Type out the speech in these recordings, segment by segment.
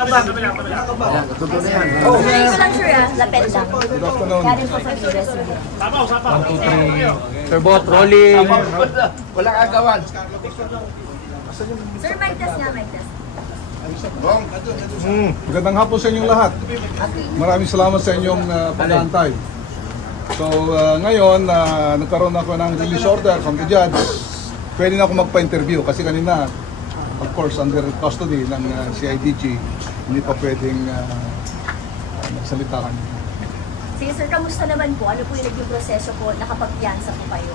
Hindi ko lang sure lapel lang. Good afternoon. Galing po sa US. 1, 2, 3. Sir Bot, rolling. Walang agawan. Sir, mic test nga, mic test. Magandang hapon sa inyong lahat. Maraming salamat sa inyong pag-aantay. So ngayon, nagkaroon ako ng release order from the judge. Pwede na ako magpa-interview kasi kanina, of course, under custody ng CIDG, hindi pa pwedeng magsalita kanina. Sige sir, kamusta naman po? Ano po yung naging proseso po? Nakapagpiyansa po kayo?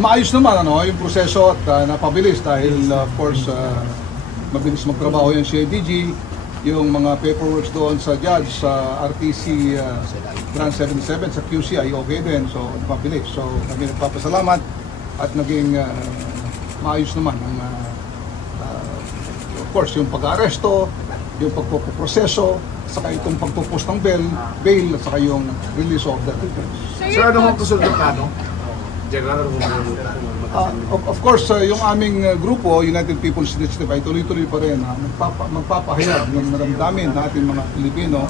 Maayos naman yung proseso at napabilis dahil of course mabilis magtrabaho yung CIDG, yung mga paperwork doon sa judge sa RTC Grant 77 sa QC ay okay din, so napabilis. So kami nagpapasalamat at naging maayos naman ang of course yung pag-aaresto, yung pagpoproseso, saka itong pagpupos ng bail, at saka yung release order. Sir, ano mong kasunod ng plano? General, Of course, yung aming grupo, United People's Initiative, ay tuloy-tuloy pa rin magpapahayag ng naramdamin ng ating mga Pilipino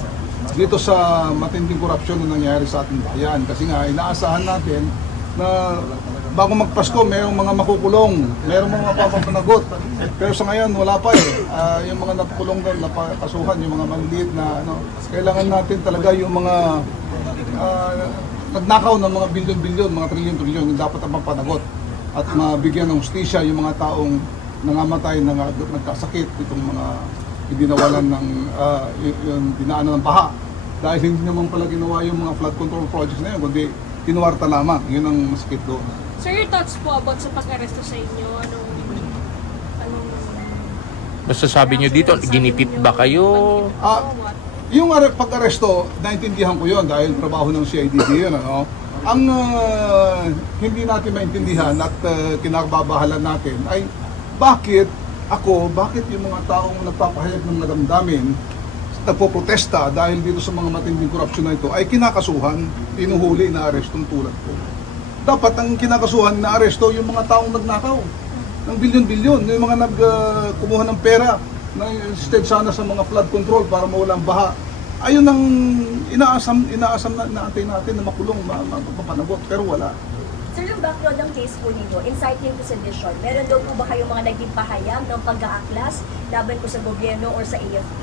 dito sa matinding korupsyon na nangyayari sa ating bayan. Kasi nga, inaasahan natin na bago magpasko, mayroong mga makukulong, mayroong mga mapapanagot. Pero sa ngayon, wala pa eh. Yung mga nakukulong doon, napakasuhan, yung mga maliliit na kailangan natin talaga yung mga nagnakaw ng mga bilyon-bilyon, mga trilyon-trilyon, yung dapat ang mapanagot at mabigyan ng hustisya yung mga taong nangamatay, nagkasakit, itong mga hindi nawalan ng yung dinaanan ng baha. Dahil hindi naman pala ginawa yung mga flood control projects na yun, kundi kinuwarta lamang. Yun ang masakit doon. Sir, your thoughts po about sa pag-aresto sa inyo? Anong Basta sabi nyo dito, ginipit ba kayo? Yung pag-aresto, naintindihan ko yun dahil trabaho ng CIDG yun. Ang hindi natin maintindihan at kinakababahalan natin ay bakit yung mga taong nagpapahayag ng nadamdamin, nagpoprotesta dahil dito sa mga matinding korupsyon na ito ay kinakasuhan, inuhuli na arestong tulad ko. Dapat ang kinakasuhan na aresto yung mga taong nagnakaw ng bilyon-bilyon, yung mga nagkumuha ng pera na instead sana sa mga flood control para mawalang baha. Ayun ang inaasam na natin na makulong, mapapanagot, pero wala. Sir, yung background ng case po ninyo, inciting to sedition, meron daw po ba kayong mga naging pahayag ng pag-aaklas laban po sa gobyerno or sa AFP?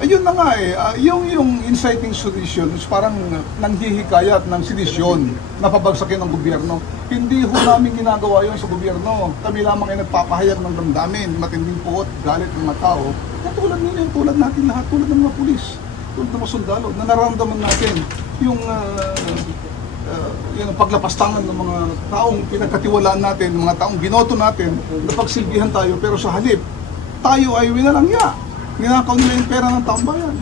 Ayun na nga yung inciting sedition is parang nanghihikayat ng sedisyon na pabagsakin ng gobyerno. Hindi ho namin ginagawa yun sa gobyerno. Kami lamang ay nagpapahayag ng damdamin, matinding puot, galit ng mga tao. Katulad nila, tulad natin lahat, tulad ng mga pulis, tulad ng mga sundalo, na nararamdaman natin yung paglapastangan ng mga taong pinagkatiwalaan natin, ng mga taong binoto natin, na pagsilbihan tayo, pero sa halip, tayo ay winalangya. Ninakaw nila yung pera ng taong bayan.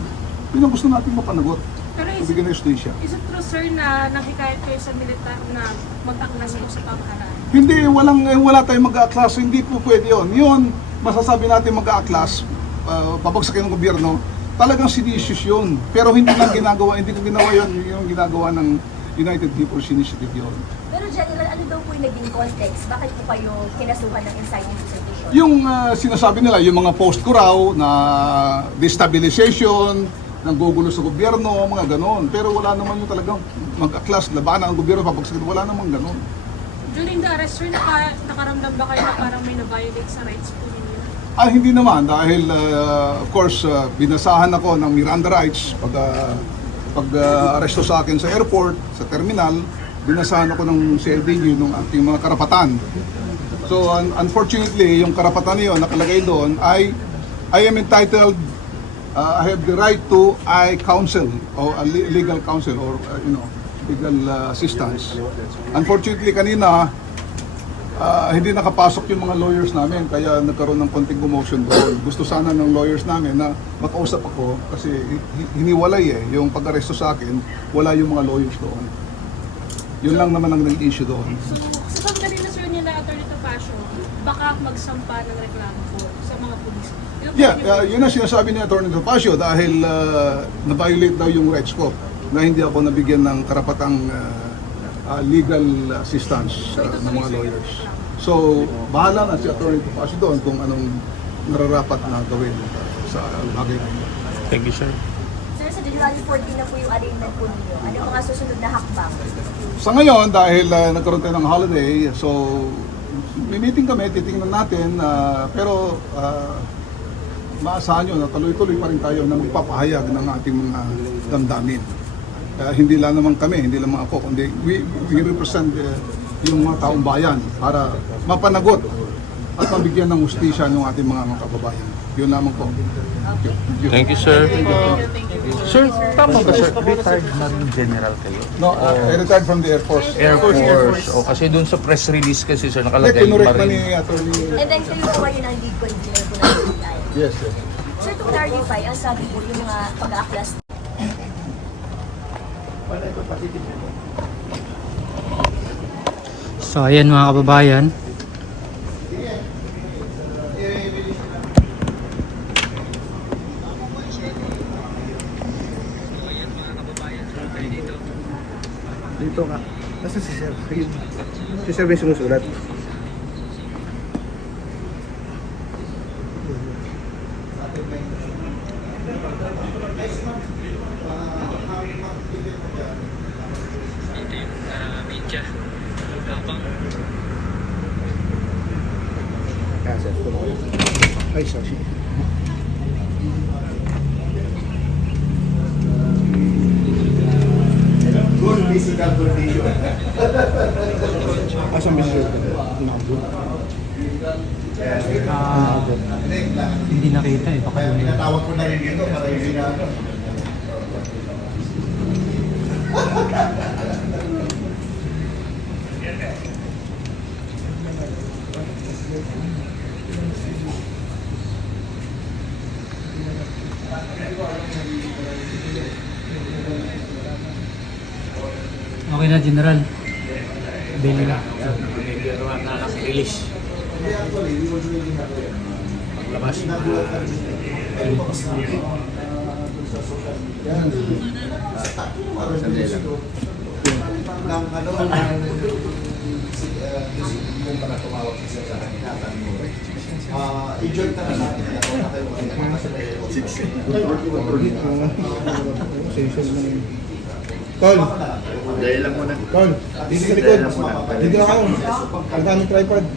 Yun ang gusto natin mapanagot. Pero Bigyan ng justisya. is it true, sir, na nakikayat kayo sa militar na mag-aklas po sa pamahalaan? Hindi, wala tayong mag-aaklas. Hindi po pwede yun. Yun, masasabi natin mag-aaklas, babagsakin ng gobyerno, talagang seditious yun. Pero hindi ko ginawa yun, yung ginagawa ng United People's Initiative yun. Pero General, ano daw po yung naging context? Bakit po kayo kinasuhan ng inciting to sedition? Yung sinasabi nila, yung mga post ko raw na destabilization, nanggugulo sa gobyerno, mga ganon. Pero wala naman yung talagang mag-aklas, labanan ang gobyerno, papagsakin, wala naman ganon. During the arrest, sir, nakaramdam ba kayo na parang may na-violate sa rights po ninyo? Hindi naman dahil of course binasahan ako ng Miranda rights pag-aresto sa akin sa airport, sa terminal, binasahan ako ng CIDG ng ating mga karapatan. So unfortunately, yung karapatan niyo nakalagay doon ay I am entitled, I have the right to counsel or legal counsel or legal assistance. Unfortunately kanina hindi nakapasok yung mga lawyers namin kaya nagkaroon ng konting commotion doon. Gusto sana ng lawyers namin na makausap ako kasi hiniwalay yung pag-aresto sa akin, wala yung mga lawyers doon. Yun lang naman ang naging issue doon. So, sa pagdating na sir niya na Atty. Topacio, baka magsampa ng reklamo po sa mga pulis. Yun ang sinasabi ni Atty. Topacio dahil na-violate daw yung rights ko na hindi ako nabigyan ng karapatang legal assistance ng mga lawyers. So, bahala na si Atty. Topacio doon kung anong nararapat na gawin sa bagay na yun. Thank you, sir. Sir, sa January 14 na po yung arraignment po ninyo. Ano yung mga susunod na hakbang? Sa ngayon, dahil nagkaroon tayo ng holiday, so may meeting kami, titingnan natin, pero maasahan nyo na tuloy-tuloy pa rin tayo na magpapahayag ng ating mga damdamin. Hindi lang naman kami, hindi lang ako, kundi we represent yung mga taong bayan para mapanagot at mabigyan ng hustisya ng ating mga kababayan. Yun lamang po. Thank you, sir. Sir, tama ba, sir? Retired na rin general kayo? No, I retired from the Air Force. Air Force. O, kasi dun sa press release kasi, sir, Hindi, nakalagay kinurek na ni Marine. Atty. And then kayo po ngayon ang lead co-engineer po ng BPI. Yes, yes. Sir, to clarify, ang sabi po yung mga pag-aaklas So ayan mga kababayan. Dito ka. Nasa si Sir? Si Sir may sumusulat. Sir. Ay, sorry. Good physical condition. Asan ba siya? Hindi nakita eh. Baka yun. Tinatawag ko na rin dito para hindi na... Okay na, General. Daily na. Release. Paglabas. Nang ano, yung para tumawag siya sa kanina, i-join ka na natin. Tol, Dahil lang muna. Tol, dito sa likod. Dito na kayo. Ang daming tripod.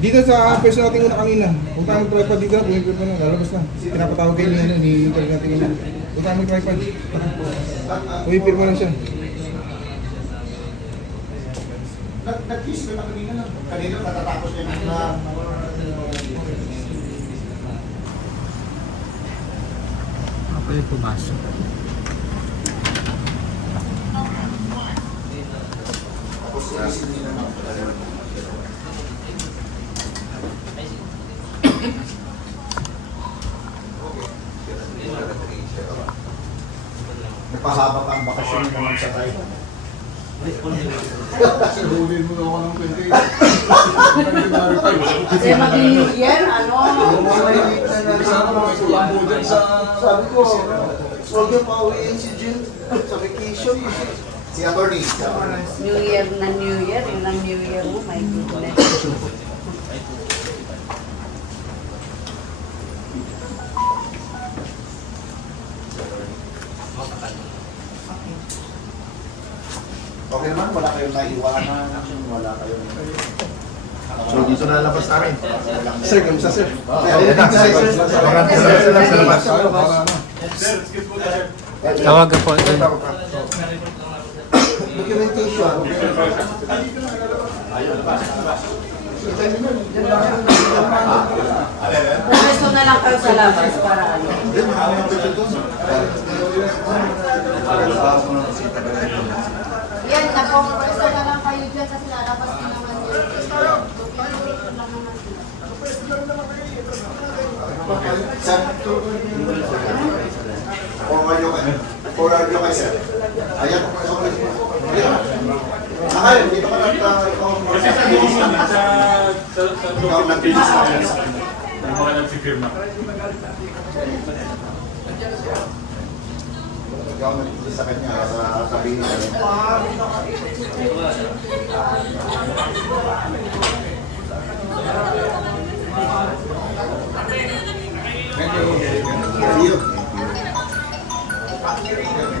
Dito sa pwesto natin muna kanina. Kung tayo tripod dito, bumipir pa na, lalabas na. Pinapatawag kayo niya, ni-call natin kanina. Kung tayo tripod, bumipir mo lang siya. Nag-kiss ko na kanina lang. Kanina natatapos niya na Ako yung pumasok. napahaba pa ang bakasyon naman sa tayo. Kasi hulin mo ako ng 28. Kasi mag-New Year, ano? Sabi ko, huwag niyo pauwiin si Jill sa vacation. Si attorney. New Year na New Year, yun ang New Year mo, my goodness. Okay naman, wala kayong naiwanan. Wala kayong... So dito na labas namin. Sir, kamusta sir? Ayun na, sir. Sa labas. Tawagan po. Documentation. Pumesto na lang kayo sa labas para ano. Yan, napumesto na lang kayo dyan kasi lalabas din naman yun. Sir, forward nyo kayo, sir. Ayan, Akay, dito ka lang ikaw nag-release na yan sa kanya. Yung mga nagsipirma. Ikaw nag-release sa kanya, sabihin niya. Thank you.